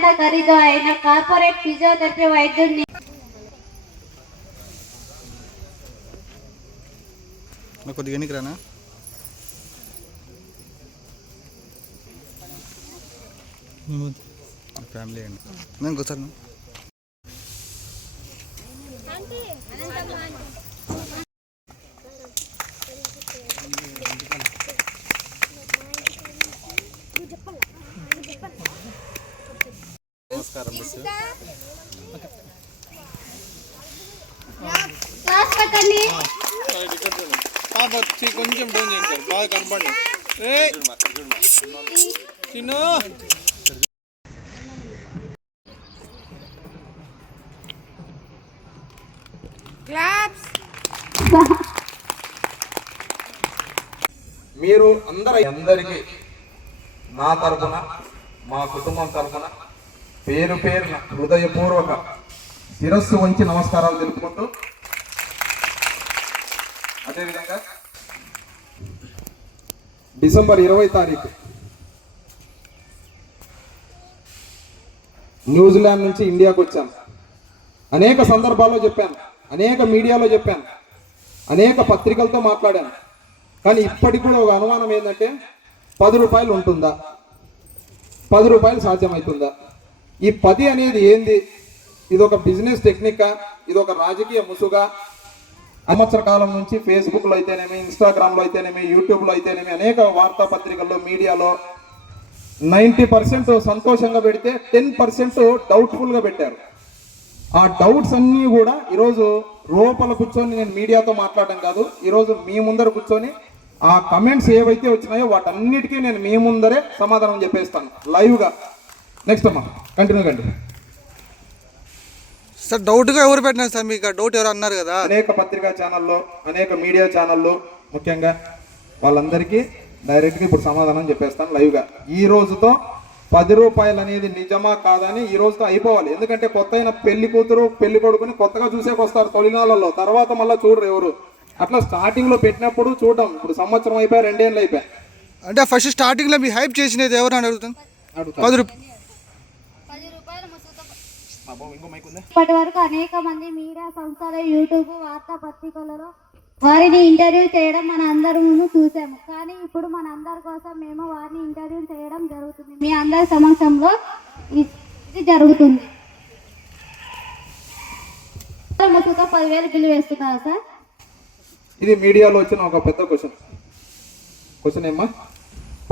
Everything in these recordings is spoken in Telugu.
అత్యంత ఖరీదు అయిన కార్పొరేట్ ఫిజియోథెరపీ వైద్యుడిని కొద్దిగా ఎన్నికరానా ఫ్యామిలీ అండి నేను కూర్చోను. నమస్కారం కొంచెం డౌన్ చేయండి సార్, బాగా కనపండి. చిన్న మీరు అందరికీ నా తరఫున మా కుటుంబం తరఫున పేరు పేరున హృదయపూర్వక శిరస్సు వంచి నమస్కారాలు తెలుపుకుంటూ, అదేవిధంగా డిసెంబర్ 20 తారీఖు న్యూజిలాండ్ నుంచి ఇండియాకు వచ్చాను. అనేక సందర్భాల్లో చెప్పాను, అనేక మీడియాలో చెప్పాను, అనేక పత్రికలతో మాట్లాడాను. కానీ ఇప్పటికి కూడా ఒక అనుమానం ఏంటంటే 10 రూపాయలు ఉంటుందా, 10 రూపాయలు సాధ్యమవుతుందా? ఈ 10 అనేది ఏంది? ఇది ఒక బిజినెస్ టెక్నికా? ఇది ఒక రాజకీయ ముసుగా? సంవత్సర కాలం నుంచి ఫేస్బుక్లో అయితేనేమి, ఇన్స్టాగ్రామ్లో అయితేనేమి, యూట్యూబ్లో అయితేనేమి, అనేక వార్తాపత్రికల్లో, మీడియాలో 90% సంతోషంగా పెడితే 10% డౌట్ఫుల్గా పెట్టారు. ఆ డౌట్స్ అన్నీ కూడా ఈరోజు లోపల కూర్చొని నేను మీడియాతో మాట్లాడడం కాదు, ఈరోజు మీ ముందర కూర్చొని ఆ కమెంట్స్ ఏవైతే వచ్చినాయో వాటన్నిటికీ నేను మీ ముందరే సమాధానం చెప్పేస్తాను లైవ్గా. నెక్స్ట్ అమ్మా కంటిన్యూ కండి సార్. డౌట్గా ఎవరు పెట్టినారు సార్? మీకు డౌట్ ఎవరు అన్నారు కదా? అనేక పత్రికా ఛానల్లో, అనేక మీడియా ఛానల్లో, ముఖ్యంగా వాళ్ళందరికీ డైరెక్ట్గా ఇప్పుడు సమాధానం చెప్పేస్తాను లైవ్గా. ఈ రోజుతో 10 రూపాయలు అనేది నిజమా కాదని ఈ రోజుతో అయిపోవాలి. ఎందుకంటే కొత్త అయిన పెళ్లి కూతురు పెళ్లి కొడుకుని కొత్తగా చూసేకొస్తారు తొలినాళ్ళలో, తర్వాత మళ్ళీ చూడరు ఎవరు. అట్లా స్టార్టింగ్లో పెట్టినప్పుడు చూడడం. ఇప్పుడు సంవత్సరం అయిపోయా, 2 ఏళ్ళు అయిపోయా. అంటే ఫస్ట్ స్టార్టింగ్లో మీ హైప్ చేసినది ఎవరు అని అడుగుతాను. 10 రూపాయలు. ఇప్పటి వరకు అనేక మంది మీడియా సంస్థల, యూట్యూబ్, వార్తాపత్రికలలో వారిని ఇంటర్వ్యూ చేయడం మన అందరూ చూసాము. కానీ ఇప్పుడు మన అందరి కోసం మేము వారిని ఇంటర్వ్యూ చేయడం జరుగుతుంది. మీ అందరి సమక్షంలో ఇది జరుగుతుంది. 10,000 బిల్లు వేస్తున్నారా సార్? ఇది మీడియాలో వచ్చిన ఒక పెద్ద క్వశ్చన్ ఏమ్మా?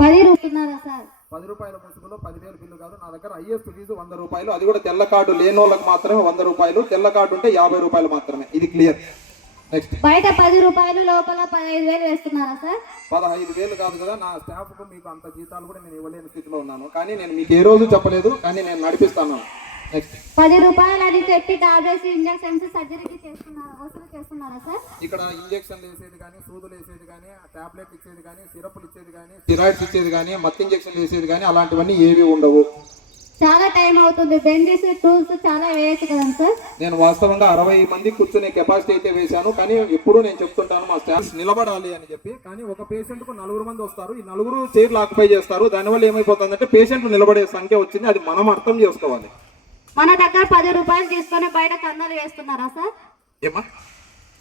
10 రూపాయలు సార్? 10 రూపాయల ముసుగులో 10,000 బిల్లు కాదు. నా దగ్గర హైయెస్ట్ ఫీజు 100 రూపాయలు. అది కూడా తెల్ల కార్డు లేని వాళ్ళకి మాత్రమే 100 రూపాయలు, తెల్ల కార్డు ఉంటే 50 రూపాయలు మాత్రమే. ఇది క్లియర్. నెక్స్ట్ బయట 10 రూపాయలు, లోపల 15,000 వేస్తున్నారా సార్? 15,000 కాదు కదా. నా స్టాఫ్కు మీకు అంత జీతాలు కూడా నేను ఇవ్వలేని స్థితిలో ఉన్నాను. కానీ నేను మీకు ఏ రోజు చెప్పలేదు, కానీ నేను నడిపిస్తాను. నెక్స్ట్ 10 రూపాయలు అని చెప్పి టాబ్లెట్స్, ఇంజక్షన్స్, సర్జరీకి వసూలు చేస్తున్నారా సార్? ఇక్కడ ఇంజక్షన్లు వేసేది కానీ, సూదులు వేసేది కానీ, టాబ్లెట్ ఇచ్చేది కానీ, సిరప్లు ఇచ్చేది కానీ, స్టిరాయిడ్స్ ఇచ్చేది కానీ, మత్తు ఇంజక్షన్లు వేసేది కానీ అలాంటివన్నీ ఏవి ఉండవు. చాలా టైం అవుతుంది. బెండీస్, టూల్స్ చాలా వేయచ్చు కదా సార్? నేను వాస్తవంగా 60 మంది కూర్చునే కెపాసిటీ అయితే వేశాను. కానీ ఎప్పుడు నేను చెప్తుంటాను మా స్టాఫ్ నిలబడాలి అని చెప్పి. కానీ ఒక పేషెంట్కు 4 మంది వస్తారు, ఈ 4 చైర్లు ఆక్యుపై చేస్తారు. దానివల్ల ఏమైపోతుందంటే పేషెంట్లు నిలబడే సంఖ్య వచ్చింది. అది మనం అర్థం చేసుకోవాలి. మన దగ్గర 10 రూపాయలు తీసుకొని బయట చందాలు వేస్తున్నారా సార్? ఏమా?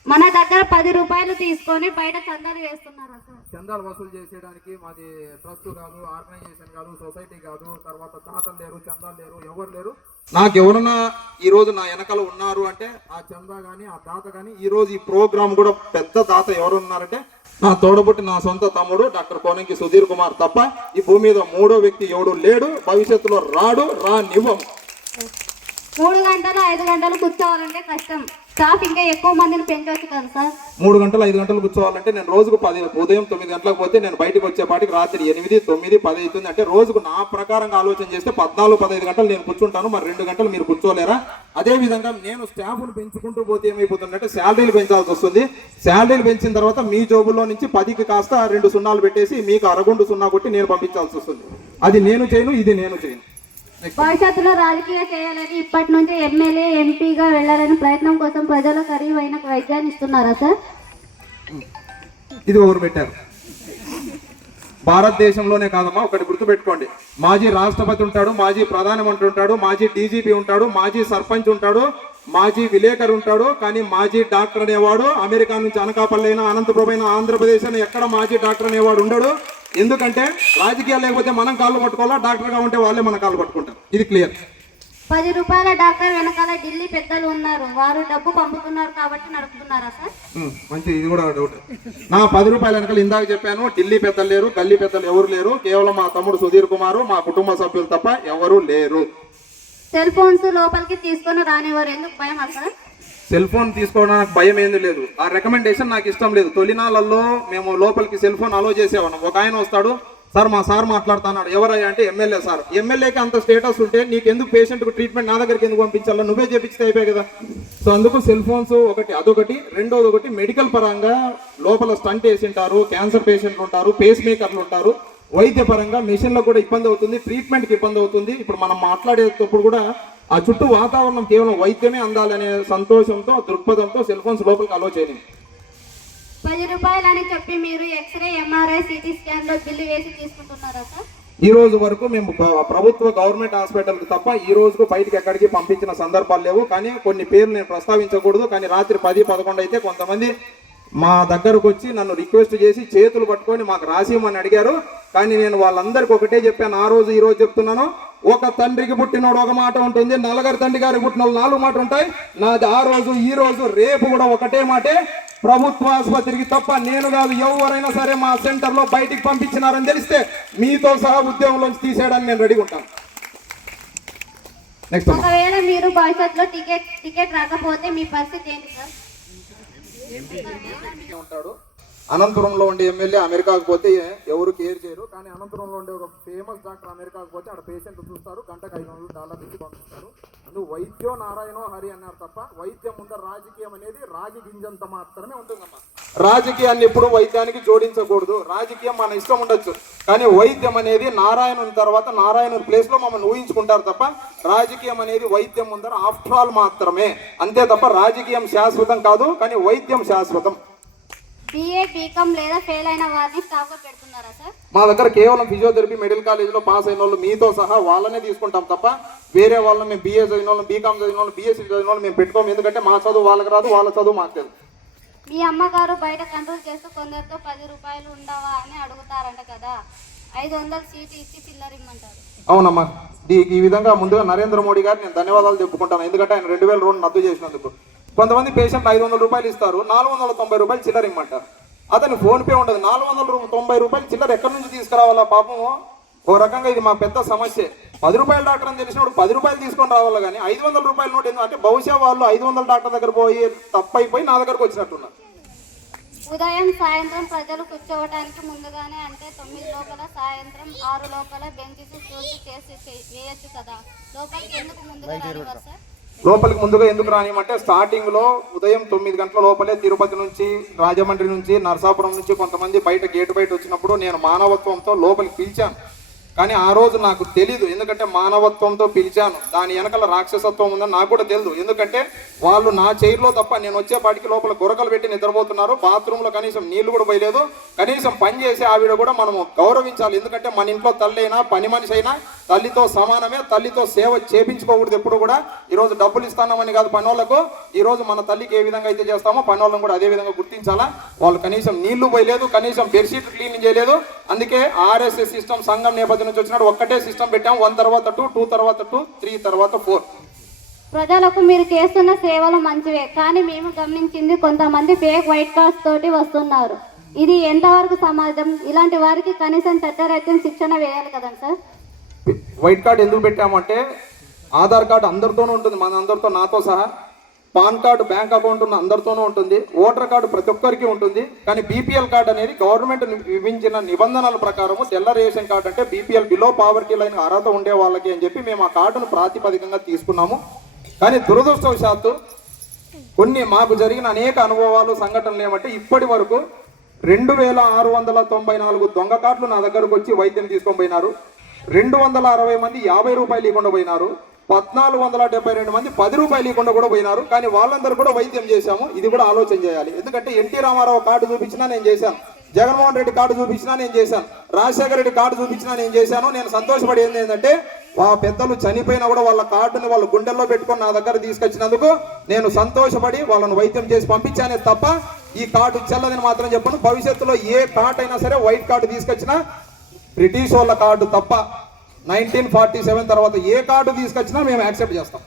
మన దగ్గర 10 రూపాయలు తీసుకొని బయట చందాలు వేస్తున్నారా సార్? చందాలు వసూలు చేసేయడానికి మాది ట్రస్ట్ కాదు, ఆర్గనైజేషన్ కాదు, సొసైటీ కాదు, తర్వాత దాతలు లేరు, చందాలు లేరు, ఎవరు లేరు. నాకు ఎవరన్నా ఈ రోజు నా వెనకాల ఉన్నారు అంటే ఆ చందా కానీ, ఆ దాత కానీ, ఈ రోజు ఈ ప్రోగ్రామ్ కూడా పెద్ద దాత ఎవరు ఉన్నారంటే నా తోడబుట్టి నా సొంత తమ్ముడు డాక్టర్ కోనంకి సుధీర్ కుమార్ తప్ప ఈ భూమి మీద 3వ వ్యక్తి ఎవడు లేడు, భవిష్యత్తులో రానివ్వం. 3 గంటలు 5 గంటలు కూర్చోవాలంటే కష్టం. స్టాఫ్ ఇంకా ఎక్కువ మందిని పెంచవచ్చు కదా సార్? 3 గంటలు 5 గంటలు కూర్చోవాలంటే నేను రోజుకు ఉదయం 9 గంటలకు పోతే నేను బయటకు వచ్చేపాటికి రాత్రి 8, 9, 10 అవుతుంది. అంటే రోజుకు నా ప్రకారంగా ఆలోచన చేస్తే 14, 15 గంటలు నేను కూర్చుంటాను. మరి 2 గంటలు మీరు కూర్చోలేరా? అదే విధంగా నేను స్టాఫ్ను పెంచుకుంటూ పోతే ఏమైపోతుందంటే శాలరీలు పెంచాల్సి వస్తుంది. శాలరీలు పెంచిన తర్వాత మీ జోబుల్లో నుంచి 10కి కాస్త 2 సున్నాలు పెట్టేసి మీకు అరగుండు సున్నా కొట్టి నేను పంపించాల్సి వస్తుంది. అది నేను చేయను, ఇది నేను చేయను. భవిష్యత్తులో రాజకీయ చేయాలని ఇప్పటి నుంచి ఎమ్మెల్యే, ఎంపీగా వెళ్లాలని ప్రయత్నం కోసం ప్రజలు ఖరీదైన వైద్యాన్ని ఇస్తున్నారా సార్? ఇది ఎవరు పెట్టారు? భారతదేశంలోనే కాదమ్మా, ఒకటి గుర్తుపెట్టుకోండి. మాజీ రాష్ట్రపతి ఉంటాడు, మాజీ ప్రధానమంత్రి ఉంటాడు, మాజీ డీజీపీ ఉంటాడు, మాజీ సర్పంచ్ ఉంటాడు, మాజీ విలేకరు ఉంటాడు. కానీ మాజీ డాక్టర్ అనేవాడు అమెరికా నుంచి అనకాపల్లి అయినా అనంతపురం అయినా ఆంధ్రప్రదేశ్ అయినా ఎక్కడ మాజీ డాక్టర్ అనేవాడు ఉండడు. ఎందుకంటే రాజకీయాలు లేకపోతే మనం కాళ్ళు పట్టుకోవాలా, డాక్టర్గా ఉంటే వాళ్ళే మన కాళ్ళు పట్టుకుంటారు. ఇది క్లియర్. 10 రూపాయల డాక్టర్ వెనకాల ఢిల్లీ పెద్దలు ఉన్నారు, వారు డబ్బు పంపుతున్నారు కాబట్టి నడుపుతున్నారా సార్? మంచి, ఇది కూడా డౌట్. నా 10 రూపాయల వెనకాల ఇందాక చెప్పాను, ఢిల్లీ పెద్దలు లేరు, గల్లీ పెద్దలు ఎవరు లేరు, కేవలం మా తమ్ముడు సుధీర్ కుమారు, మా కుటుంబ సభ్యులు తప్ప ఎవరు లేరు. సెల్ ఫోన్స్ లోపలికి తీసుకొని రానివారు, ఎందుకు భయం సార్? సెల్ ఫోన్ తీసుకోవడానికి భయం ఏంది లేదు, ఆ రికమెండేషన్ నాకు ఇష్టం లేదు. తొలినాళ్ళల్లో మేము లోపలికి సెల్ ఫోన్ అలో చేసేవాళ్ళం. ఒక ఆయన వస్తాడు, సార్ మా సార్ మాట్లాడుతున్నాడు. ఎవరయ్యా అంటే ఎమ్మెల్యే సార్. ఎమ్మెల్యేకి అంత స్టేటస్ ఉంటే నీకెందుకు పేషెంట్కు ట్రీట్మెంట్ నా దగ్గరికి ఎందుకు పంపించాలా, నువ్వే చేపించితే అయిపోయాయి కదా. సో అందుకు సెల్ ఫోన్స్ ఒకటి, అదొకటి. రెండోది ఒకటి, మెడికల్ పరంగా లోపల స్టంట్ వేసింటారు, క్యాన్సర్ పేషెంట్లు ఉంటారు, పేస్ మేకర్లు ఉంటారు. వైద్య పరంగా మెషిన్లో కూడా ఇబ్బంది అవుతుంది, ట్రీట్మెంట్కి ఇబ్బంది అవుతుంది. ఇప్పుడు మనం మాట్లాడేటప్పుడు కూడా ఆ చుట్టూ వాతావరణం కేవలం వైద్యమే అందాలనే సంతోషంతో, దృక్పథంతో సెల్ ఫోన్స్ లోపలికి అలో చేయలేదు. 10 రూపాయలు అని చెప్పి మీరు ఎక్స్రే, ఎంఆర్ఐ, సిటీ స్కాన్ లో బిల్లు వేసి తీసుకుంటున్నారా సార్? ఈ రోజు వరకు మేము ప్రభుత్వ గవర్నమెంట్ హాస్పిటల్కి తప్ప ఈ రోజుకు బయటికి ఎక్కడికి పంపించిన సందర్భాలు లేవు. కానీ కొన్ని పేర్లు నేను ప్రస్తావించకూడదు. కానీ రాత్రి 10-11 అయితే కొంతమంది మా దగ్గరకు వచ్చి నన్ను రిక్వెస్ట్ చేసి చేతులు పట్టుకొని మాకు రాసిమని అడిగారు. కానీ నేను వాళ్ళందరికీ ఒకటే చెప్పాను, ఆ రోజు ఈ రోజు చెప్తున్నాను. ఒక తండ్రికి పుట్టినోడు ఒక మాట ఉంటుంది, నలుగురు తండ్రి గారికి పుట్టినోళ్ళు 4 మాటలు ఉంటాయి. నాది ఆ రోజు ఈ రోజు రేపు కూడా ఒకటే మాటే, ప్రభుత్వ ఆసుపత్రికి తప్ప నేను కాదు ఎవరైనా సరే మా సెంటర్లో బయటికి పంపించినారని తెలిస్తే మీతో సహా ఉద్యోగంలోంచి తీసేయడానికి నేను రెడీగా ఉంటాను. నెక్స్ట్. ఒకవేళ మీరు భవిష్యత్తులో టికెట్ రాకపోతే మీ పరిస్థితి ఏంటి సార్? ఉంటాడు. అనంతపురంలో ఉండే ఎమ్మెల్యే అమెరికాకు పోతే ఎవరు కేర్ చేయరు. కానీ అనంతపురంలో ఉండే ఒక ఫేమస్ డాక్టర్ అమెరికాకు పోతే ఆడ పేషెంట్ చూస్తారు, గంటకు $500 ఇచ్చి పంపిస్తారు. అందుకు వైద్యో నారాయణో హరి అన్నారు తప్ప వైద్యం ముందర రాజకీయం అనేది రాగి గింజంత మాత్రమే ఉంటుందమ్మా. రాజకీయాన్ని ఎప్పుడు వైద్యానికి జోడించకూడదు. రాజకీయం మన ఇష్టం ఉండొచ్చు, కానీ వైద్యం అనేది నారాయణుని తర్వాత నారాయణుని ప్లేస్ లో మమ్మల్ని ఊహించుకుంటారు తప్ప రాజకీయం అనేది వైద్యం ముందర ఆఫ్టర్ ఆల్ మాత్రమే, అంతే తప్ప రాజకీయం శాశ్వతం కాదు, కానీ వైద్యం శాశ్వతం. BA, BCom లేదా ఫెయిల్ అయిన వారిని స్టాఫ్ గా పెడుతున్నారా సార్? మా దగ్గర కేవలం ఫిజియోథెరపీ మెడికల్ కాలేజీలో పాస్ అయిన వాళ్ళు మీతో సహా వాళ్ళనే తీసుకుంటాం తప్ప వేరే వాళ్ళని మేము BA చదివిన వాళ్ళు, BCom చదివిన వాళ్ళు, BSc చదివిన వాళ్ళు మేము పెట్టుకోము. ఎందుకంటే మా చదువు వాళ్ళకి రాదు, వాళ్ళ చదువు మాకు తెలియదు. మీ అమ్మగారు బయట కంట్రోల్ చేస్తూ కొందరితో 10 రూపాయలు ఉండవా అని అడుగుతారంట కదా, 500 సీటు ఇచ్చి చిల్లరిమ్మంటారు. అవునమ్మా, ఈ విధంగా ముందుగా నరేంద్ర మోడీ గారు నేను ధన్యవాదాలు చెప్పుకుంటాను. ఎందుకంటే ఆయన 2002 రద్దు చేసినందుకు. కొంతమంది పేషెంట్ 500 రూపాయలు ఇస్తారు, 490 రూపాయలు చిల్లర ఇమ్మంటారు. అతను ఫోన్ పే ఉండదు, 490 రూపాయలు చిల్లర ఎక్కడి నుంచి తీసుకురావాలా పాపం. ఓ రకంగా ఇది మా పెద్ద సమస్య. 10 రూపాయల డాక్టర్ అని తెలిసినప్పుడు 10 రూపాయలు తీసుకొని రావాలి, కానీ 500 రూపాయల నోట్ ఎందుకంటే బహుశా వాళ్ళు 500 డాక్టర్ దగ్గర పోయి తప్పైపోయి నా దగ్గరకు వచ్చినట్టున్నారు. ఉదయం సాయంత్రం ప్రజలు కూర్చోవడానికి ముందుగానే అంటే 9 లోపల, సాయంత్రం 6 లోపల బెంచెస్ చూసి చేసి వేయచ్చు కదా, లోపలికి ఎందుకు ముందుగా రానివ్వరు సార్? లోపలికి ముందుగా ఎందుకు రానివ్వమంటే స్టార్టింగ్ లో ఉదయం 9 గంటల లోపలే తిరుపతి నుంచి, రాజమండ్రి నుంచి, నరసాపురం నుంచి కొంతమంది బయట గేటు బయట వచ్చినప్పుడు నేను మానవత్వంతో లోపలికి పిలిచాను. కానీ ఆ రోజు నాకు తెలీదు, ఎందుకంటే మానవత్వంతో పిలిచాను. దాని వెనకాల రాక్షసత్వం ఉందని నాకు కూడా తెలియదు. ఎందుకంటే వాళ్ళు నా చైర్లో తప్ప నేను వచ్చేపాటికి లోపల గురకలు పెట్టి నిద్రపోతున్నారు. బాత్రూంలో కనీసం నీళ్లు కూడా పోయలేదు. కనీసం పని చేసే ఆవిడ కూడా మనము గౌరవించాలి. ఎందుకంటే మన ఇంట్లో తల్లి అయినా పని మనిషి అయినా తల్లితో సమానమే. తల్లితో సేవ చేపించుకోకూడదు ఎప్పుడు కూడా. ఈరోజు డబ్బులు ఇస్తామని కాదు పని వాళ్ళకు, ఈరోజు మన తల్లికి ఏ విధంగా అయితే చేస్తామో పని వాళ్ళని కూడా అదే విధంగా గుర్తించాలా. వాళ్ళు కనీసం నీళ్లు పోయలేదు, కనీసం బెడ్షీట్ క్లీన్ చేయలేదు. అందుకే RSS సిస్టమ్ సంఘం నేపథ్యం నుంచి వచ్చినాడు ఒక్కటే సిస్టమ్ పెట్టాం, 1 తర్వాత 2, 2 తర్వాత 2, 3 తర్వాత 4. ప్రజలకు మీరు చేస్తున్న సేవలు మంచివే, కానీ మేము గమనించింది కొంతమంది ఫేక్ వైట్ కార్డ్స్ తోటి వస్తున్నారు. ఇది ఎంతవరకు సమాజం? ఇలాంటి వారికి కనీసం చట్టరీత్యా శిక్షణ వేయాలి కదండి సార్? వైట్ కార్డ్ ఎందుకు పెట్టామంటే ఆధార్ కార్డు అందరితోనూ ఉంటుంది, మన అందరితో, నాతో సహా. పాన్ కార్డు, బ్యాంక్ అకౌంట్ ఉన్న అందరితోనూ ఉంటుంది. ఓటర్ కార్డు ప్రతి ఒక్కరికి ఉంటుంది. కానీ BPL కార్డు అనేది గవర్నమెంట్ విధించిన నిబంధనల ప్రకారము తెల్ల రేషన్ కార్డు అంటే BPL బిలో పావర్టీ లైన్ అర్హత ఉండే వాళ్ళకి అని చెప్పి మేము ఆ కార్డును ప్రాతిపదికంగా తీసుకున్నాము. కానీ దురదృష్టవశాత్తు కొన్ని మాకు జరిగిన అనేక అనుభవాలు, సంఘటనలు ఏమంటే ఇప్పటి వరకు 2694 దొంగ కార్డులు నా దగ్గరకు వచ్చి వైద్యం తీసుకొని పోయినారు. 260 మంది 50 రూపాయలు ఇవ్వకుండా పోయినారు. 1472 మంది 10 రూపాయలు ఇవ్వకుండా కూడా పోయినారు. కానీ వాళ్ళందరూ కూడా వైద్యం చేశాము. ఇది కూడా ఆలోచన చేయాలి. ఎందుకంటే NT రామారావు కార్డు చూపించినా నేను చేశాను. జగన్మోహన్ రెడ్డి కార్డు చూపించినా నేను చేశాను, రాజశేఖర రెడ్డి కార్డు చూపించినా నేను చేశాను. నేను సంతోషపడేది ఏంటంటే ఆ పెద్దలు చనిపోయినా కూడా వాళ్ళ కార్డుని వాళ్ళ గుండెల్లో పెట్టుకొని నా దగ్గర తీసుకొచ్చినందుకు నేను సంతోషపడి వాళ్ళను వైద్యం చేసి పంపించానే తప్ప ఈ కార్డు చెల్లదని మాత్రం చెప్పను. భవిష్యత్తులో ఏ కార్డు అయినా సరే వైట్ కార్డు తీసుకొచ్చినా బ్రిటిష్ వాళ్ళ కార్డు తప్ప 1947 తర్వాత ఏ కార్డు తీసుకొచ్చినా మేము యాక్సెప్ట్ చేస్తాం.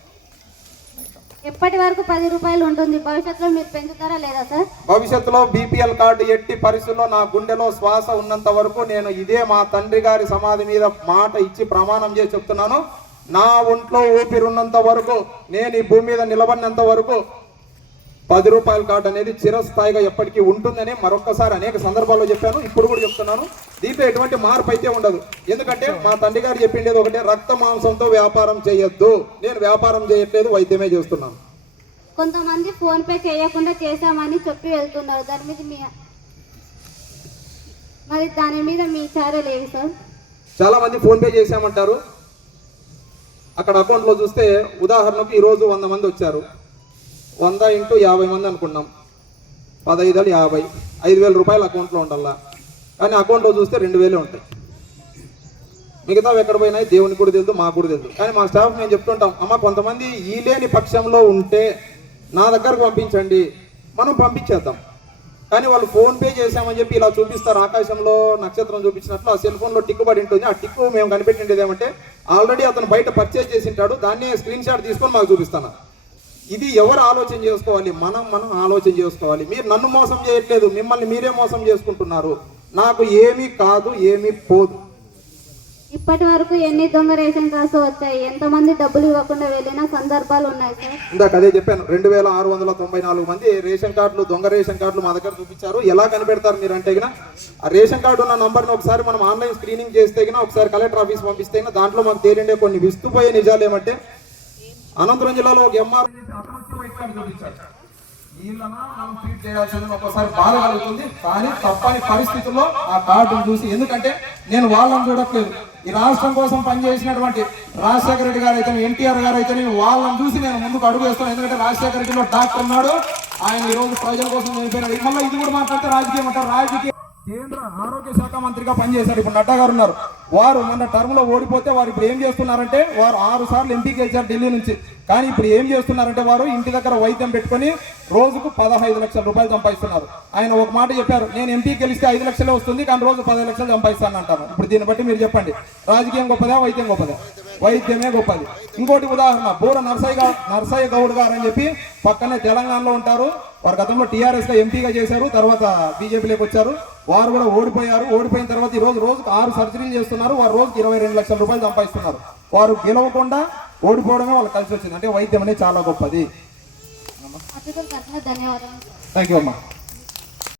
ఎప్పటి వరకు 10 రూపాయలు ఉంటుంది, భవిష్యత్తులో మీరు పెంచుతారా లేదా సార్? భవిష్యత్తులో బీపీఎల్ కార్డు ఎట్టి పరిస్థితుల్లో నా గుండెలో శ్వాస ఉన్నంత వరకు నేను ఇదే మా తండ్రి గారి సమాధి మీద మాట ఇచ్చి ప్రమాణం చేసి చెప్తున్నాను, నా ఒంట్లో ఊపిరి ఉన్నంత వరకు, నేను ఈ భూమి మీద నిలబడినంత వరకు 10 రూపాయల కార్డు అనేది చిరస్థాయిగా ఎప్పటికీ ఉంటుందని మరొక్కసారి అనేక సందర్భాల్లో చెప్పాను, ఇప్పుడు కూడా చెప్తున్నాను. దీంట్లో ఎటువంటి మార్పు అయితే ఉండదు. ఎందుకంటే మా తండ్రి గారు చెప్పిండేది ఒకటే, రక్త మాంసంతో వ్యాపారం చేయొద్దు. నేను వ్యాపారం చేయట్లేదు, వైద్యమే చేస్తున్నాను. కొంతమంది ఫోన్ పే చేయకుండా చేశామని చెప్పి వెళ్తున్నారు, దాని మీద మీ చర్యలు ఏవి సార్? చాలా మంది ఫోన్ పే చేశామంటారు. అక్కడ అకౌంట్లో చూస్తే ఉదాహరణకు ఈరోజు 100 మంది వచ్చారు, 100 × 50 మంది అనుకున్నాం, 15 50, 5,000 రూపాయలు అకౌంట్లో ఉండాలా. కానీ అకౌంట్లో చూస్తే 2,000 ఉంటాయి. మిగతావి ఎక్కడ పోయినాయి దేవునికి కూడా తెలుసు, మాకు కూడా తెలుసు. కానీ మా స్టాఫ్ మేము చెప్తుంటాం, అమ్మ కొంతమంది ఈ లేని పక్షంలో ఉంటే నా దగ్గరకు పంపించండి, మనం పంపించేద్దాం. కానీ వాళ్ళు ఫోన్ పే చేశామని చెప్పి ఇలా చూపిస్తారు, ఆకాశంలో నక్షత్రం చూపించినట్లు. ఆ సెల్ ఫోన్లో టిక్కు పడి ఉంటుంది. ఆ టిక్కు మేము కనిపెట్టిండేది ఏమంటే ఆల్రెడీ అతను బయట పర్చేజ్ చేసి ఉంటాడు, దాన్ని స్క్రీన్ షాట్ తీసుకొని మాకు చూపిస్తాను. ఇది ఎవరు ఆలోచన చేసుకోవాలి? మనం ఆలోచన చేసుకోవాలి. మీరు నన్ను మోసం చేయట్లేదు, మిమ్మల్ని మీరే మోసం చేసుకుంటున్నారు. నాకు ఏమీ కాదు, ఏమీ పోదు. ఇప్పటి వరకు ఎన్ని దొంగ రేషన్ కార్డ్స్ వచ్చాయి? ఎంతమంది డబ్బులు ఇవ్వకుండా వెళ్ళిన సందర్భాలు ఉన్నాయి సార్? ఇందాక అదే చెప్పాను, 2,694 మంది రేషన్ కార్డులు, దొంగ రేషన్ కార్డులు మా దగ్గర చూపించారు. ఎలా కనిపెడతారు మీరు అంటే ఆ రేషన్ కార్డు ఉన్న నంబర్ని ఒకసారి మనం ఆన్లైన్ స్క్రీనింగ్ చేస్తే ఒకసారి కలెక్టర్ ఆఫీస్ పంపిస్తే దాంట్లో మాకు తేలిండే కొన్ని విస్తుపోయే నిజాలు ఏమంటే, అనంతపురం జిల్లాలో ఒక ఎంఆర్ మనం ట్రీట్ చేయాల్సింది ఒకసారి బాధ కలుగుతుంది. కానీ తప్పని పరిస్థితుల్లో ఆ కార్డును చూసి, ఎందుకంటే నేను వాళ్ళని చూడట్లేదు, ఈ రాష్ట్రం కోసం పనిచేసినటువంటి రాజశేఖర రెడ్డి గారు అయితే, ఎన్టీఆర్ గారు అయితే వాళ్ళని చూసి నేను ముందుకు అడుగు వేస్తాను. ఎందుకంటే రాజశేఖర రెడ్డిలో డాక్టర్ ఉన్నాడు, ఆయన ఈ రోజు ప్రజల కోసం చనిపోయినాడు. మళ్ళీ ఇది కూడా మాట్లాడితే రాజకీయం అంటారు. రాజకీయ కేంద్ర ఆరోగ్య శాఖ మంత్రిగా పనిచేశారు ఇప్పుడు నడ్డా గారు ఉన్నారు. వారు మొన్న టర్మ్ లో ఓడిపోతే వారు ఇప్పుడు ఏం చేస్తున్నారంటే, వారు 6 సార్లు ఎంపీ గెలిచారు ఢిల్లీ నుంచి. కానీ ఇప్పుడు ఏం చేస్తున్నారంటే, వారు ఇంటి దగ్గర వైద్యం పెట్టుకొని రోజుకు 15 లక్షల రూపాయలు సంపాదిస్తున్నారు. ఆయన ఒక మాట చెప్పారు, నేను ఎంపీ గెలిస్తే 5 లక్షలే వస్తుంది, కానీ రోజు 10 లక్షలు సంపాదిస్తాను అంటారు. ఇప్పుడు దీన్ని బట్టి మీరు చెప్పండి, రాజకీయం గొప్పదా, వైద్యం గొప్పదా? వైద్యమే గొప్పది. ఇంకోటి ఉదాహరణ, బూర నర్సయ్య గౌడ్ గారు అని చెప్పి పక్కనే తెలంగాణలో ఉంటారు. వారు గతంలో టీఆర్ఎస్ గా ఎంపీగా చేశారు, తర్వాత బీజేపీలోకి వచ్చారు. వారు కూడా ఓడిపోయారు. ఓడిపోయిన తర్వాత ఈ రోజుకు 6 సర్జరీలు చేస్తున్నారు. వారు రోజుకి 22 లక్షల రూపాయలు సంపాదిస్తున్నారు. వారు గెలవకుండా ఓడిపోవడమే వాళ్ళకి కలిసి వచ్చింది. అంటే వైద్యం అనేది చాలా గొప్పది. ధన్యవాదాలు. థ్యాంక్ యూ అమ్మా.